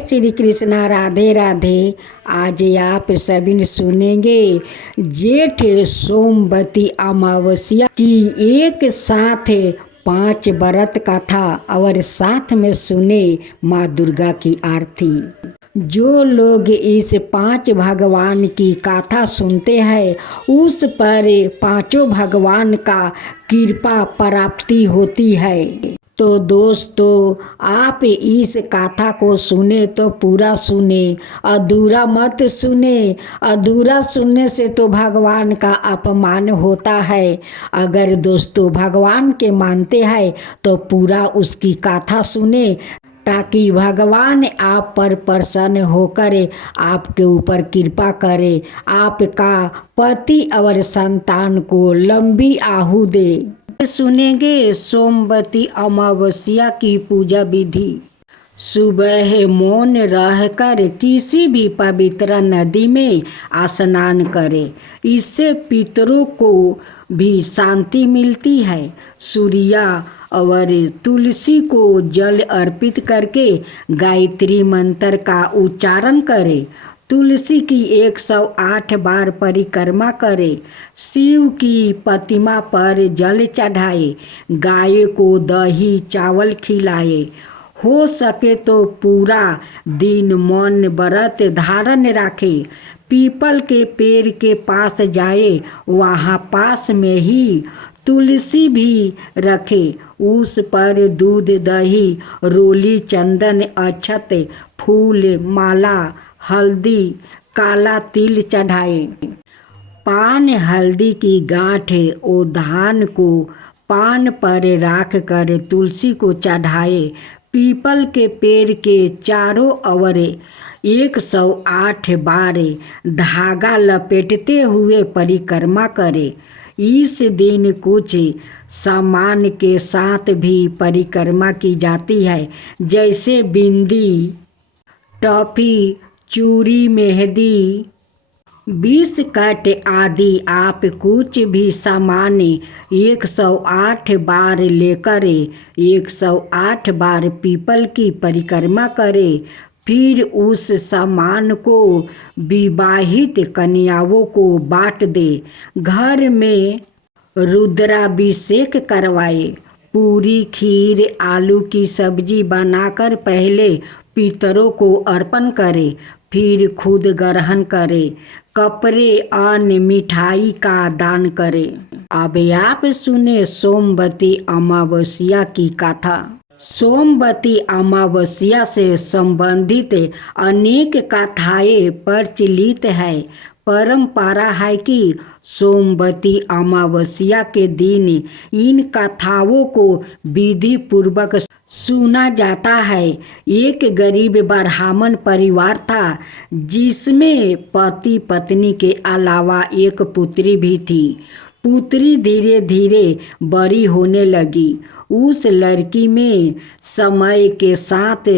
श्री कृष्णा, राधे राधे। आज आप सभी सुनेंगे जेठ सोमवती अमावस्या की एक साथ 5 व्रत कथा और साथ में सुने माँ दुर्गा की आरती। जो लोग इस 5 भगवान की कथा सुनते हैं उस पर 5 भगवान का कृपा प्राप्ति होती है। तो दोस्तों, आप इस कथा को सुने तो पूरा सुने, अधूरा मत सुने। अधूरा सुनने से तो भगवान का अपमान होता है। अगर दोस्तों भगवान के मानते हैं तो पूरा उसकी कथा सुने, ताकि भगवान आप पर प्रसन्न होकर आपके ऊपर कृपा करे, आपका पति और संतान को लंबी आयु दे। सुनेंगे सोमवती अमावस्या की पूजा विधि। सुबह मौन रहकर किसी भी पवित्र नदी में स्नान करें। इससे पितरों को भी शांति मिलती है। सूर्या और तुलसी को जल अर्पित करके गायत्री मंत्र का उच्चारण करें। तुलसी की 108 बार परिक्रमा करे। शिव की प्रतिमा पर जल चढ़ाए। गाय को दही चावल खिलाए। हो सके तो पूरा दिन मौन व्रत धारण रखे। पीपल के पेड़ के पास जाए, वहाँ पास में ही तुलसी भी रखे। उस पर दूध दही रोली चंदन अक्षत फूल माला हल्दी काला तिल चढ़ाए। पान हल्दी की गांठ ओ धान को पान पर राख कर तुलसी को चढ़ाए। पीपल के पेड़ के चारों ओर 108 बार धागा लपेटते हुए परिक्रमा करे। इस दिन कुछ सामान के साथ भी परिक्रमा की जाती है, जैसे बिंदी, टॉफी, चूड़ी, मेहंदी, 20 कट आदि। आप कुछ भी सामान 108 बार लेकर 108 बार पीपल की परिक्रमा करे। फिर उस सामान को विवाहित कन्याओं को बांट दे। घर में रुद्राभिषेक करवाए। पूरी खीर आलू की सब्जी बनाकर पहले पितरों को अर्पण करे, फिर खुद ग्रहण करे। कपड़े अन्न मिठाई का दान करे। अब आप सुने सोमवती अमावस्या की कथा। सोमवती अमावस्या से संबंधित अनेक कथाएं प्रचलित है। परंपरा है कि सोमवती अमावस्या के दिन इन कथाओं को विधि पूर्वक सुना जाता है। एक गरीब ब्राह्मण परिवार था, जिसमें पति पत्नी के अलावा एक पुत्री भी थी। पुत्री धीरे धीरे बड़ी होने लगी। उस लड़की में समय के साथ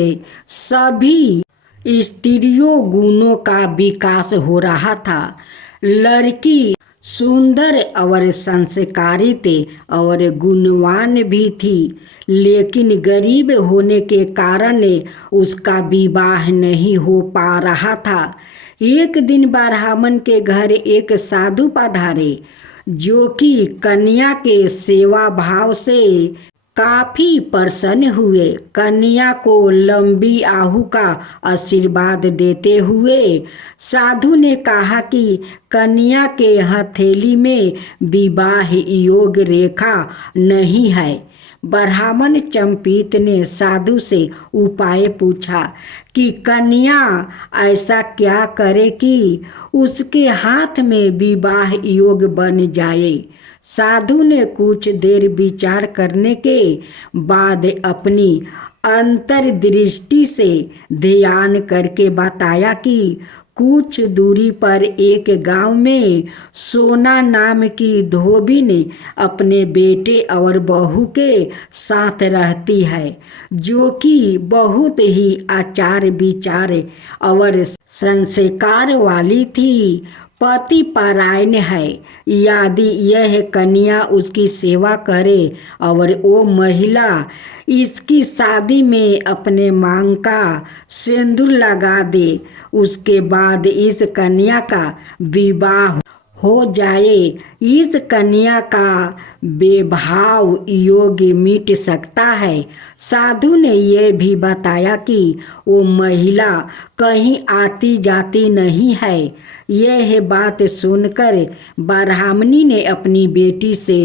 सभी स्त्रियों गुणों का विकास हो रहा था। लड़की सुंदर और संस्कारित और गुणवान भी थी, लेकिन गरीब होने के कारण उसका विवाह नहीं हो पा रहा था। एक दिन ब्राह्मण के घर एक साधु पधारे, जो कि कन्या के सेवा भाव से काफी प्रसन्न हुए। कन्या को लंबी आयु का आशीर्वाद देते हुए साधु ने कहा कि कन्या के हथेली में विवाह योग रेखा नहीं है। ब्राह्मण चंपित ने साधु से उपाय पूछा कि कन्या ऐसा क्या करे कि उसके हाथ में विवाह योग बन जाए। साधु ने कुछ देर विचार करने के बाद अपनी अंतर्दृष्टि से ध्यान करके बताया कि कुछ दूरी पर एक गांव में सोना नाम की धोबिन अपने बेटे और बहू के साथ रहती है, जो कि बहुत ही आचार विचार और संस्कार वाली थी। पति परायण है। यदि यह कन्या उसकी सेवा करे और वो महिला इसकी शादी शादी में अपने मांग का सिंदूर लगा दे। उसके बाद इस कन्या का विवाह हो जाए। इस कन्या का बेभाव योग मिट सकता है। साधु ने यह भी बताया कि वो महिला कहीं आती जाती नहीं है। यह बात सुनकर ब्राह्मणी ने अपनी बेटी से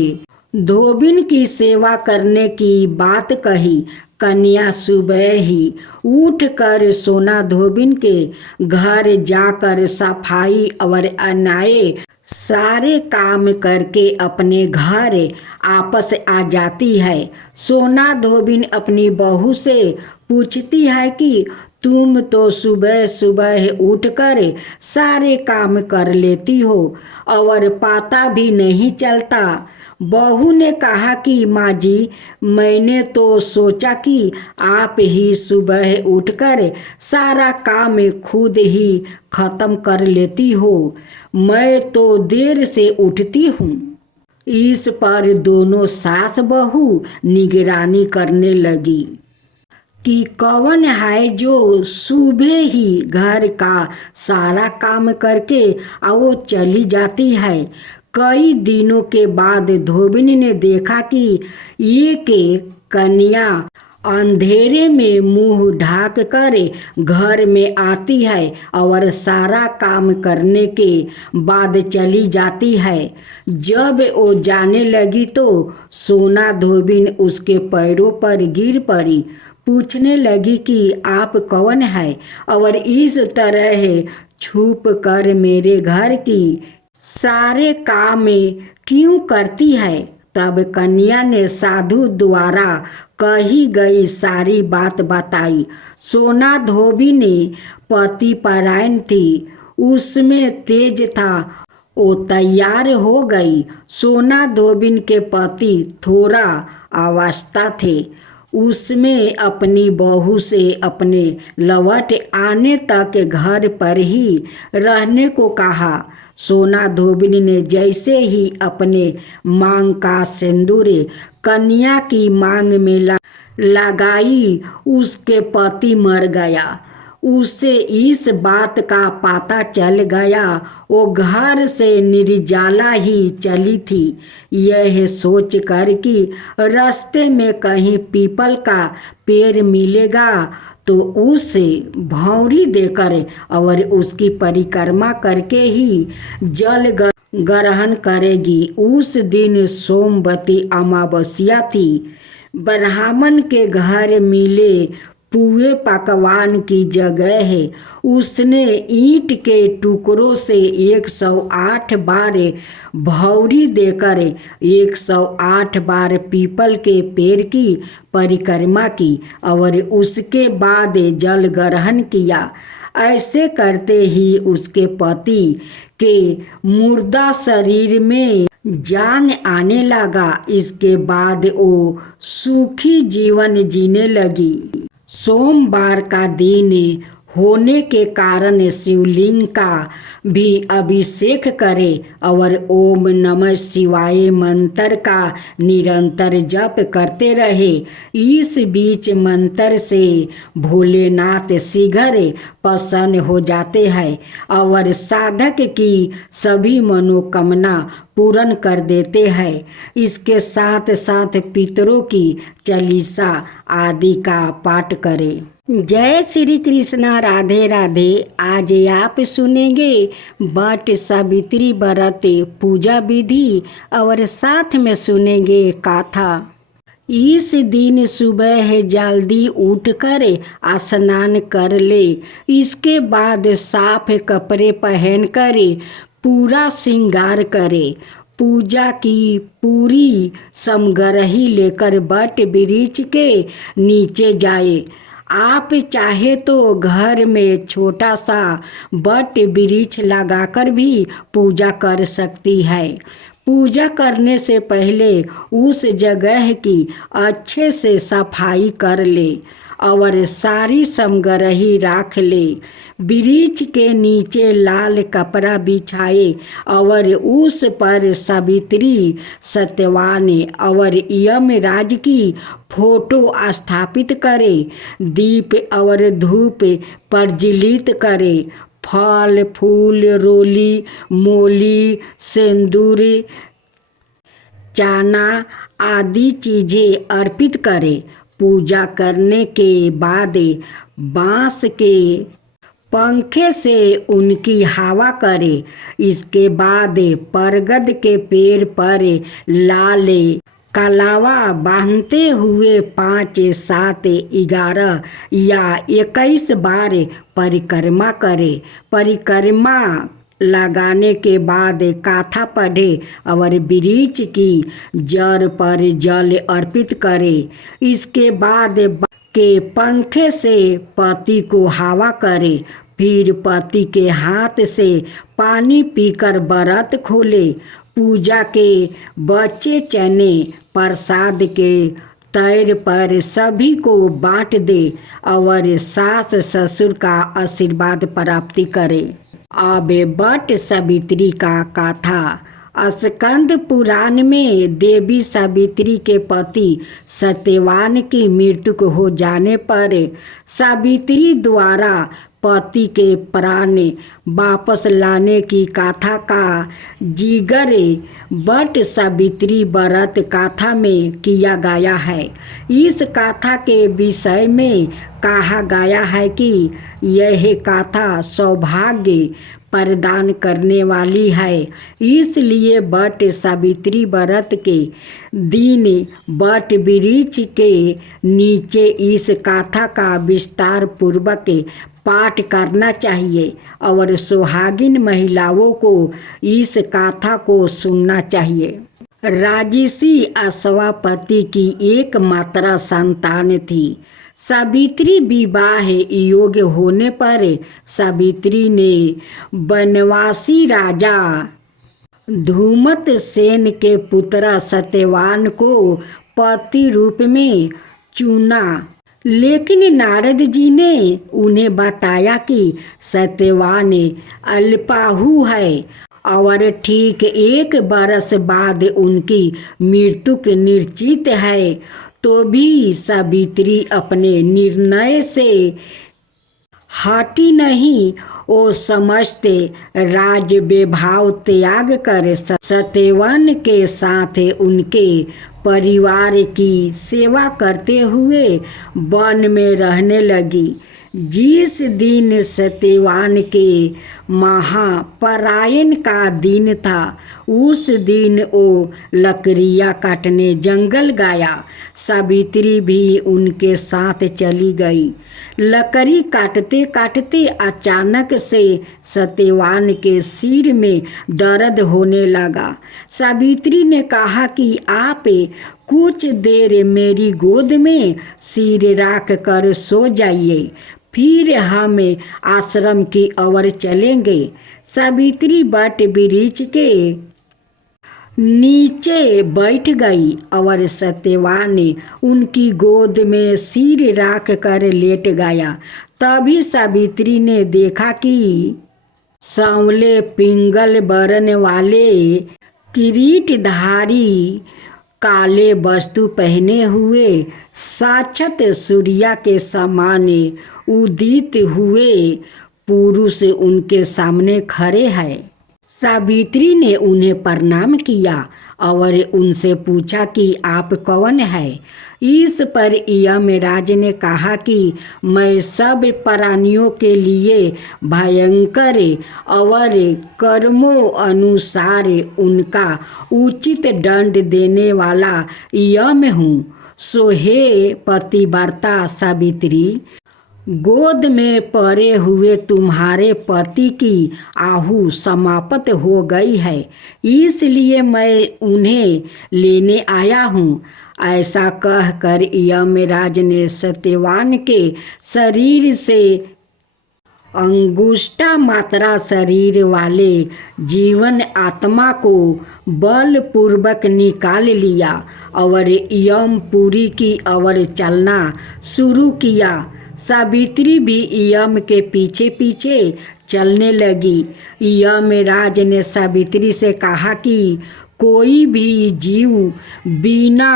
धोबिन की सेवा करने की बात कही। कन्या सुबह ही उठकर सोना धोबिन के घर जाकर सफाई और अन्याय सारे काम करके अपने घर आपस आ जाती है। सोना धोबिन अपनी बहू से पूछती है कि तुम तो सुबह सुबह उठकर सारे काम कर लेती हो और पता भी नहीं चलता। बहू ने कहा कि माँ जी, मैंने तो सोचा कि आप ही सुबह उठकर सारा काम खुद ही खत्म कर लेती हो। मैं तो देर से उठती हूँ। इस पर दोनों सास बहू निगरानी करने लगी कि कौन है जो सुबह ही घर का सारा काम करके वो चली जाती है। कई दिनों के बाद धोबिन ने देखा कि ये कन्या अंधेरे में मुंह ढाक कर घर में आती है और सारा काम करने के बाद चली जाती है। जब वो जाने लगी तो सोना धोबिन उसके पैरों पर गिर पड़ी। पूछने लगी कि आप कौन है और इस तरह छुप कर मेरे घर की सारे काम क्यों करती है। तब कन्या ने साधु द्वारा कही गई सारी बात बताई। सोना धोबी ने पति परायण थी, उसमें तेज था, वो तैयार हो गई। सोना धोबिन के पति थोड़ा अवस्था थे, उसमें अपनी बहू से अपने लौट आने तक घर पर ही रहने को कहा। सोना धोबिन ने जैसे ही अपने मांग का सिंदूर कन्या की मांग में लगाई, उसके पति मर गया। उसे इस बात का पता चल गया। वो घर से निर्जला ही चली थी, यह सोच कर कि रास्ते में कहीं पीपल का पेड़ मिलेगा तो उसे भौंरी देकर और उसकी परिक्रमा करके ही जल ग्रहण करेगी। उस दिन सोमवती अमावस्या थी। ब्राह्मण के घर मिले पुए पकवान की जगह है उसने ईंट के टुकड़ों से 108 बार भौरी देकर 108 बार पीपल के पेड़ की परिक्रमा की और उसके बाद जल ग्रहण किया। ऐसे करते ही उसके पति के मुर्दा शरीर में जान आने लगा। इसके बाद वो सुखी जीवन जीने लगी। सोमवार का दिन होने के कारण शिवलिंग का भी अभिषेक करे और ओम नमः शिवाय मंत्र का निरंतर जप करते रहे। इस बीच मंत्र से भोलेनाथ शीघ्र प्रसन्न हो जाते हैं और साधक की सभी मनोकामना पूर्ण कर देते हैं। इसके साथ साथ पितरों की चालीसा आदि का पाठ करें। जय श्री कृष्णा। राधे राधे। आज आप सुनेंगे वट सावित्री व्रत पूजा विधि और साथ में सुनेंगे गाथा। इस दिन सुबह जल्दी उठकर स्नान कर ले। इसके बाद साफ कपड़े पहनकर पूरा श्रृंगार करे। पूजा की पूरी सामग्री लेकर वट वृक्ष के नीचे जाए। आप चाहे तो घर में छोटा सा वट वृक्ष लगाकर भी पूजा कर सकती है। पूजा करने से पहले उस जगह की अच्छे से सफाई कर ले और सारी समग्रही राख ले। वृक्ष के नीचे लाल कपड़ा बिछाए और उस पर सावित्री, सत्यवान और यमराज की फोटो स्थापित करे। दीप और धूप प्रज्वलित करे। फल फूल, रोली, मोली, सिंदूर, चाना आदि चीज़ें अर्पित करे। पूजा करने के बाद बांस के पंखे से उनकी हवा करे। इसके बाद बरगद के पेड़ पर लाल कलावा बांधते हुए 5, 7, 11 या 21 बार परिक्रमा करे। परिक्रमा लगाने के बाद गाथा पढ़े और वृक्ष की जड़ पर जल अर्पित करे। इसके बाद के पंखे से पति को हवा करे। फिर पति के हाथ से पानी पीकर व्रत खोले। पूजा के बचे चने प्रसाद के तैर पर सभी को बांट दे और सास ससुर का आशीर्वाद प्राप्ति करे। अब बट सावित्री का कथा। स्कंद पुराण में देवी सावित्री के पति सत्यवान की मृत्यु हो जाने पर सावित्री द्वारा पति के प्राण वापस लाने की कथा का जिक्र बट सावित्री व्रत कथा में किया गया है। इस कथा के विषय में कहा गया है कि यह कथा सौभाग्य प्रदान करने वाली है। इसलिए बट सावित्री व्रत के दिन बट वृक्ष के नीचे इस कथा का विस्तार पूर्वक पाठ करना चाहिए और सुहागिन महिलाओं को इस कथा को सुनना चाहिए। राजसी अश्वपति की एकमात्र संतान थी। सावित्री विवाह योग्य होने पर सावित्री ने बनवासी राजा धूमत सेन के पुत्र सत्यवान को पति रूप में चुना। लेकिन नारद जी ने उन्हें बताया कि सत्यवान अल्पाहु है और ठीक 1 बरस बाद उनकी मृत्यु निश्चित है। तो भी सावित्री अपने निर्णय से हटी नहीं। वो समस्त राज वैभव त्याग कर सत्यवान के साथ उनके परिवार की सेवा करते हुए वन में रहने लगी। जिस दिन सत्यवान के महापरायण का दिन था उस दिन वो लकड़ियाँ काटने जंगल गया। सावित्री भी उनके साथ चली गई। लकड़ी काटते काटते अचानक से सत्यवान के सिर में दर्द होने लगा। सावित्री ने कहा कि आप कुछ देर मेरी गोद में सिर रख कर सो जाइए, फिर हम आश्रम की ओर चलेंगे। सावित्री बट वृक्ष के नीचे बैठ गई और सत्यवान उनकी गोद में सिर रख कर लेट गया। तभी सावित्री ने देखा कि सांवले पिंगल बरन वाले किरीटधारी काले वस्तु पहने हुए साक्षात सूर्य के समान उदित हुए पुरुष उनके सामने खड़े हैं। सावित्री ने उन्हें प्रणाम किया और उनसे पूछा कि आप कौन हैं। इस पर यमराज ने कहा कि मैं सब प्राणियों के लिए भयंकर और कर्मों अनुसार उनका उचित दंड देने वाला यम हूँ। सो हे पतिव्रता सावित्री, गोद में पड़े हुए तुम्हारे पति की आहु समाप्त हो गई है, इसलिए मैं उन्हें लेने आया हूँ। ऐसा कहकर यमराज ने सत्यवान के शरीर से अंगुष्ठा मात्रा शरीर वाले जीवन आत्मा को बलपूर्वक निकाल लिया और यमपुरी की ओर चलना शुरू किया। सावित्री भी यम के पीछे पीछे चलने लगी। यमराज ने सावित्री से कहा कि कोई भी जीव बिना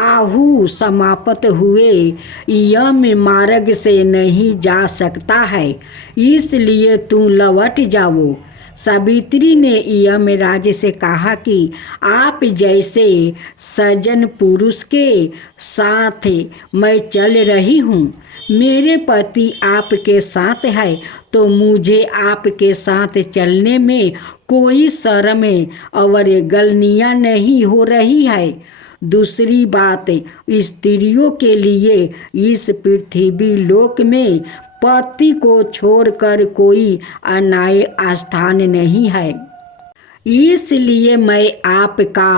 आहु समाप्त हुए यम मार्ग से नहीं जा सकता है, इसलिए तू लौट जाओ। सावित्री ने यमराज से कहा कि आप जैसे सज्जन पुरुष के साथ मैं चल रही हूँ। मेरे पति आपके साथ है तो मुझे आपके साथ चलने में कोई शर्म और गलनियाँ नहीं हो रही है। दूसरी बात, स्त्रियों के लिए इस पृथ्वी लोक में पति को छोड़कर कोई अन्य स्थान नहीं है, इसलिए मैं आपका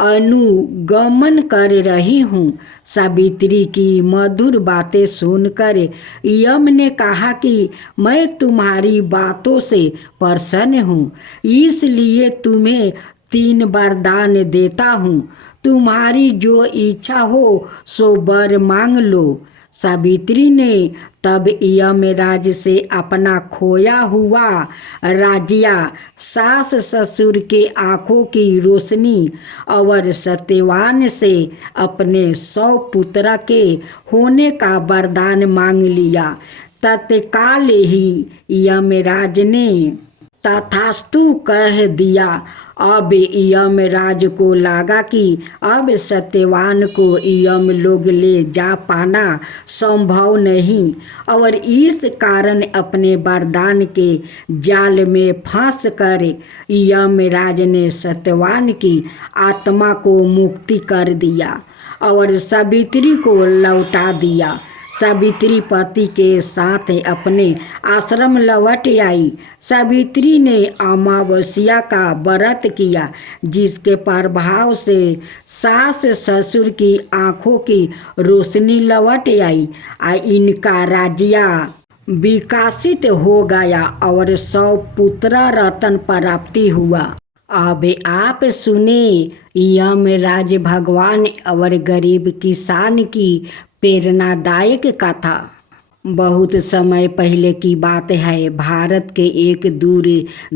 अनुगमन कर रही हूँ। सावित्री की मधुर बातें सुनकर यम ने कहा कि मैं तुम्हारी बातों से प्रसन्न हूँ, इसलिए तुम्हें 3 वरदान देता हूँ। तुम्हारी जो इच्छा हो सो वर मांग लो। सावित्री ने तब यमराज से अपना खोया हुआ राज्य, सास ससुर के आँखों की रोशनी और सत्यवान से अपने 100 पुत्र के होने का वरदान मांग लिया। तत्काल ही यमराज ने तथास्तु कह दिया। अब यमराज को लगा कि अब सत्यवान को यम लोग ले जा पाना संभव नहीं और इस कारण अपने वरदान के जाल में फंस कर यमराज ने सत्यवान की आत्मा को मुक्ति कर दिया और सावित्री को लौटा दिया। सावित्री पति के साथ अपने आश्रम लौट आई। सावित्री ने अमावस्या का व्रत किया, जिसके प्रभाव से सास ससुर की आँखों की रोशनी लौट आई। इनका राज्य विकसित हो गया और 100 पुत्र रत्न प्राप्ति हुआ। अब आप सुने यमराज भगवान और गरीब किसान की प्रेरणादायक कथा। बहुत समय पहले की बात है। भारत के एक दूर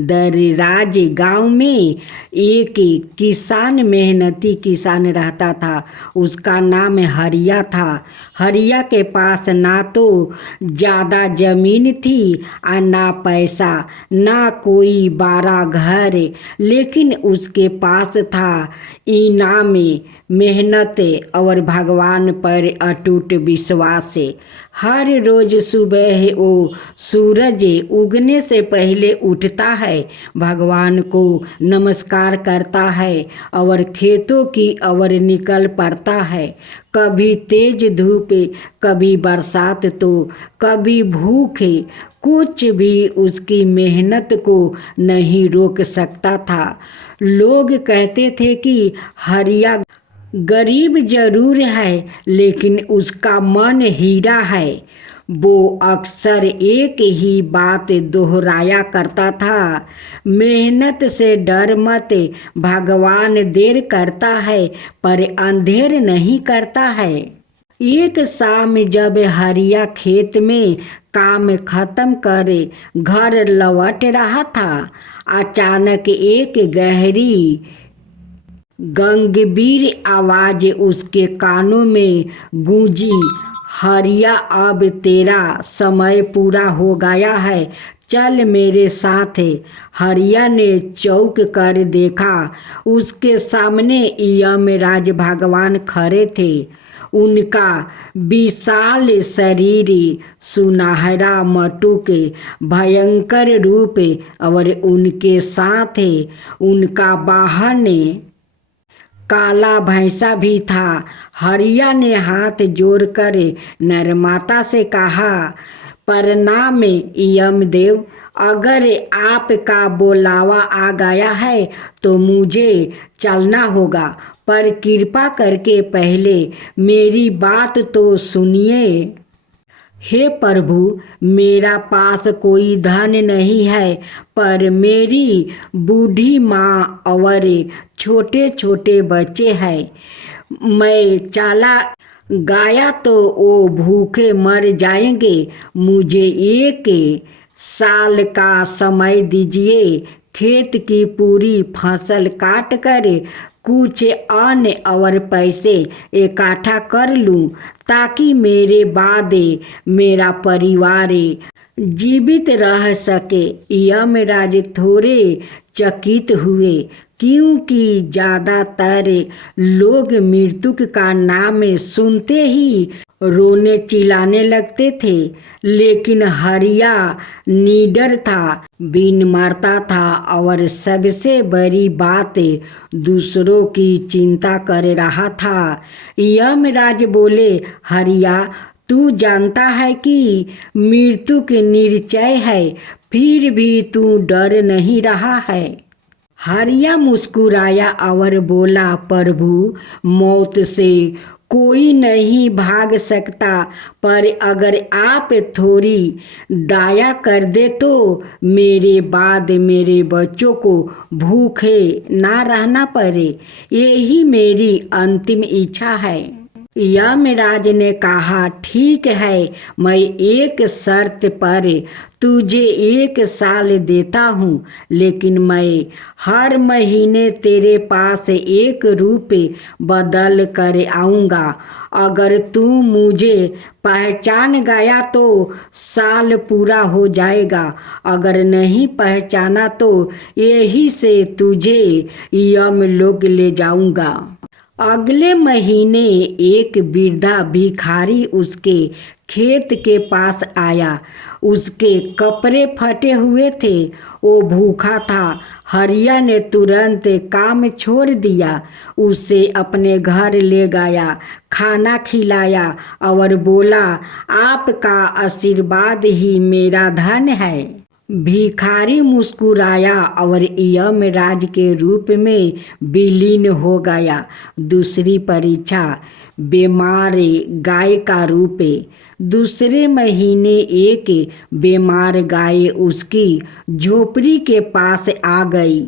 दराज गांव में एक किसान, मेहनती किसान रहता था। उसका नाम हरिया था। हरिया के पास ना तो ज़्यादा ज़मीन थी और ना पैसा, ना कोई बड़ा घर, लेकिन उसके पास था इनाम, मेहनत और भगवान पर अटूट विश्वास। हर रोज सुबह वो सूरज उगने से पहले उठता है, भगवान को नमस्कार करता है और खेतों की ओर निकल पड़ता है। कभी तेज धूप, कभी बरसात तो कभी भूख, कुछ भी उसकी मेहनत को नहीं रोक सकता था। लोग कहते थे कि हरिया गरीब जरूर है, लेकिन उसका मन हीरा है। वो अक्सर एक ही बात दोहराया करता था, मेहनत से डर मत, भगवान देर करता है पर अंधेर नहीं करता है। एक शाम जब हरिया खेत में काम खत्म कर घर लौट रहा था, अचानक एक गहरी गंभीर आवाज उसके कानों में गूंजी, हरिया अब तेरा समय पूरा हो गया है, चल मेरे साथ। हरिया ने चौंक कर देखा, उसके सामने यमराज भगवान खड़े थे। उनका विशाल शरीर, सुनहरा मटुक, भयंकर रूप और उनके साथ उनका वाहन काला भैंसा भी था। हरिया ने हाथ जोड़कर नरमाता से कहा, प्रणाम यमदेव, अगर आपका बुलावा आ गया है तो मुझे चलना होगा, पर कृपा करके पहले मेरी बात तो सुनिए। हे प्रभु, मेरा पास कोई धन नहीं है, पर मेरी बूढ़ी माँ और छोटे छोटे बच्चे हैं। मैं चला गया तो वो भूखे मर जाएंगे। मुझे 1 साल का समय दीजिए, खेत की पूरी फसल काट कर कुछ अन्न और पैसे इकट्ठा कर लूं, ताकि मेरे बाद मेरा परिवार जीवित रह सके। यमराज थोड़े चकित हुए, क्योंकि ज़्यादातर लोग मृत्यु का नाम सुनते ही रोने चिल्लाने लगते थे, लेकिन हरिया निडर था, बिन मरता था और सबसे बड़ी बात दूसरों की चिंता कर रहा था। यमराज बोले, हरिया, तू जानता है कि मृत्यु के निश्चय है, फिर भी तू डर नहीं रहा है। हरिया मुस्कुराया और बोला, प्रभु, मौत से कोई नहीं भाग सकता, पर अगर आप थोड़ी दया कर दे तो मेरे बाद मेरे बच्चों को भूखे ना रहना पड़े। यही मेरी अंतिम इच्छा है। यमराज ने कहा, ठीक है, मैं एक शर्त पर तुझे 1 साल देता हूँ, लेकिन मैं हर महीने तेरे पास 1 रुपये बदल कर आऊँगा। अगर तू मुझे पहचान गया तो साल पूरा हो जाएगा, अगर नहीं पहचाना तो यहीं से तुझे यमलोक ले जाऊँगा। अगले महीने एक वृद्धा भिखारी उसके खेत के पास आया। उसके कपड़े फटे हुए थे, वो भूखा था। हरिया ने तुरंत काम छोड़ दिया, उसे अपने घर ले गया, खाना खिलाया और बोला, आपका आशीर्वाद ही मेरा धन है। भिखारी मुस्कुराया और यमराज के रूप में विलीन हो गया। दूसरी परीक्षा, बीमार गाय का रूप। दूसरे महीने एक बीमार गाय उसकी झोपड़ी के पास आ गई।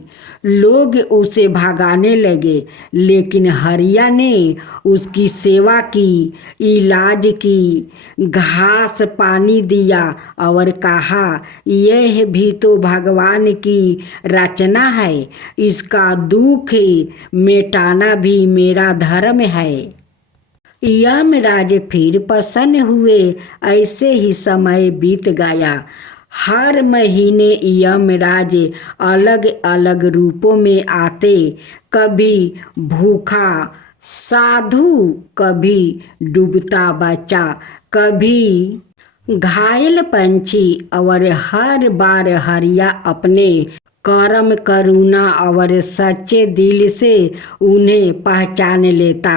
लोग उसे भगाने लगे, लेकिन हरिया ने उसकी सेवा की, इलाज की, घास पानी दिया और कहा, यह भी तो भगवान की रचना है, इसका दुख मिटाना भी मेरा धर्म है। यमराज फिर प्रसन्न हुए। ऐसे ही समय बीत गया। हर महीने यमराज अलग अलग रूपों में आते, कभी भूखा साधु, कभी डूबता बच्चा, कभी घायल पंछी, और हर बार हरिया अपने कर्म, करुणा और सच्चे दिल से उन्हें पहचान लेता।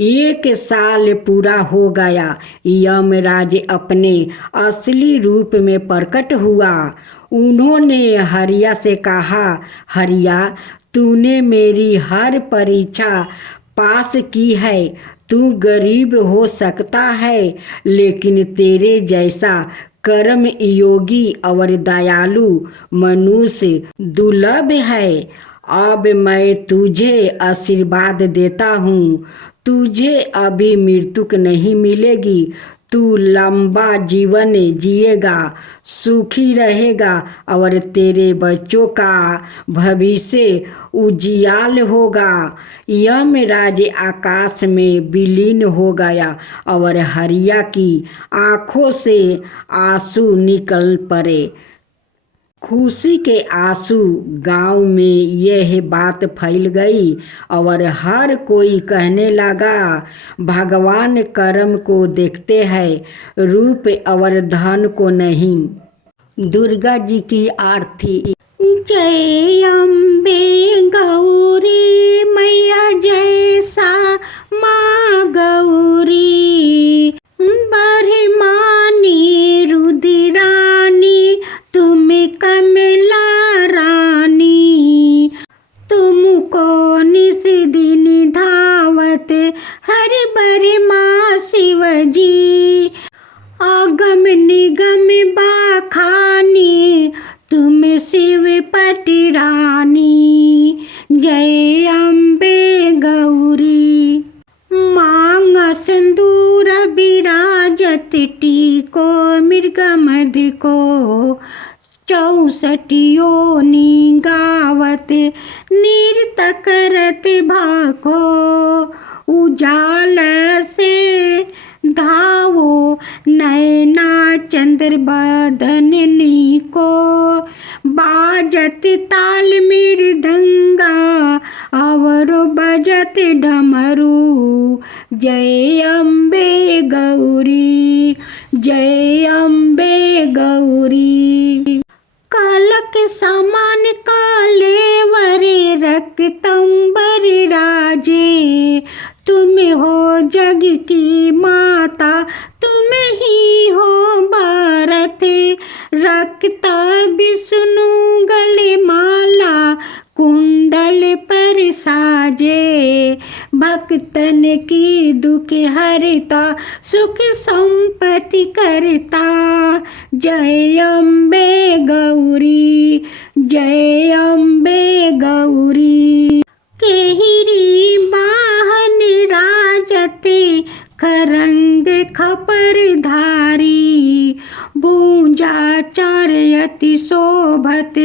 1 साल पूरा हो गया। यमराज अपने असली रूप में प्रकट हुआ। उन्होंने हरिया से कहा, हरिया, तूने मेरी हर परीक्षा पास की है। तू गरीब हो सकता है, लेकिन तेरे जैसा कर्म योगी और दयालु मनुष्य दुर्लभ है। अब मैं तुझे आशीर्वाद देता हूँ, तुझे अभी मृत्यु नहीं मिलेगी। तू लंबा जीवन जिएगा, सुखी रहेगा और तेरे बच्चों का भविष्य उजियाल होगा। यमराज आकाश में विलीन हो गया और हरिया की आंखों से आंसू निकल पड़े। खुशी के आंसू। गांव में यह बात फैल गई और हर कोई कहने लगा, भगवान कर्म को देखते हैं, रूप और धन को नहीं। दुर्गा जी की आरती। जय अम्बे गौरी मैया, जैसा माँ गौरी, बरमानी रुद्रानी, तुम कमला रानी, तुमको निस दिन धावत हर बर माँ शिवजी, अगम निगम बाखानी तुम शिव पति रानी। जय अम्बे गौरी। मांग सिंदूर विराजत टीको मृग मध्य को। 64 योनि गावत नृत्य करत भाको। उजाल से धावो नैना चंद्र बदननी को। बाजत ताल मृदंगा और बजत डमरू। जय अम्बे गौरी। जय अम्बे गौरी। कालक समान काले वरे रक्तंबर राजे। तुम हो जग की माता तुम ही हो भारत। रक्त विष्णु गले माला कुंडल पर साजे। भक्तन की दुख हरता सुख संपत्ति करता। जय अम्बे गौरी। जय अम्बे गौरी। केहिरी वाहन राजते खरंग खपर धारी। भूंजा चारयति शोभत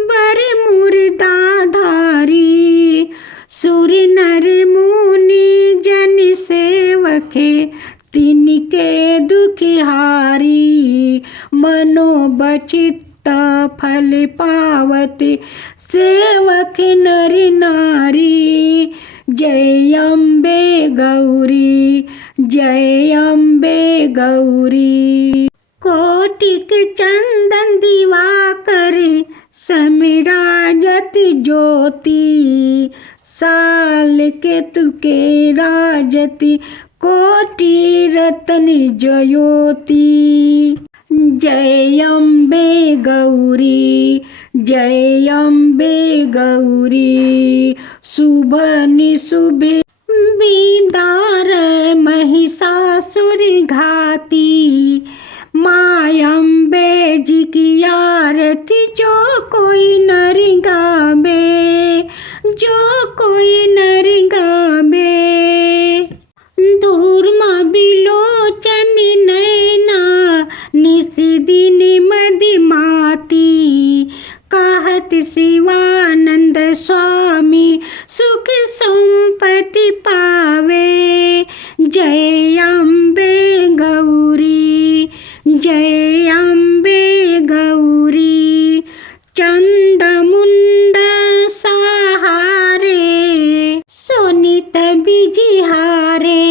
बर मुर्दा धारी। सुर नर मुनि जन सेवके तिनके दुखिहारी। मनोबचित फल पावत सेवक नर नारी। जय अम्बे गौरी। जय अम्बे गौरी। कोटिक चंदन दिवाकर समिराजत ज्योति। साल के तुके राजति कोटि रतन ज्योति। जय अम्बे गौरी। जय अम्बे गौरी। शुभ निशुभ बिदार महिषासुर घाती। माँ अम्बे जी की आरती जो कोई नर गावे। जो कोई नर गावे। धूर्मा बिलोचन नैना निस दिन मदिमाती। कहत शिवानंद स्वामी सुख संपत्ति पावे। जय अम्बे गौरी। जय अम्बे गौरी। चंड मुंड सहारे सोनित बिजिहारे।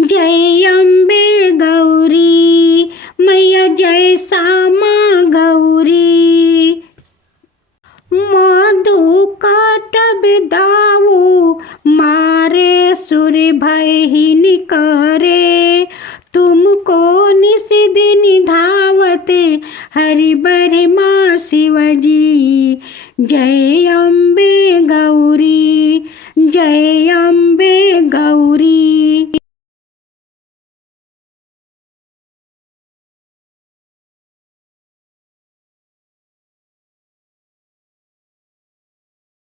जय अम्बे गौरी। मैया जय श्यामा गौरी। मधु काटब दाऊ मारे सुर भयहीन करे। तुमको निस दिन धावते हरि बर माँ शिवजी। जय अम्बे गौरी। जय अम्बे गौरी।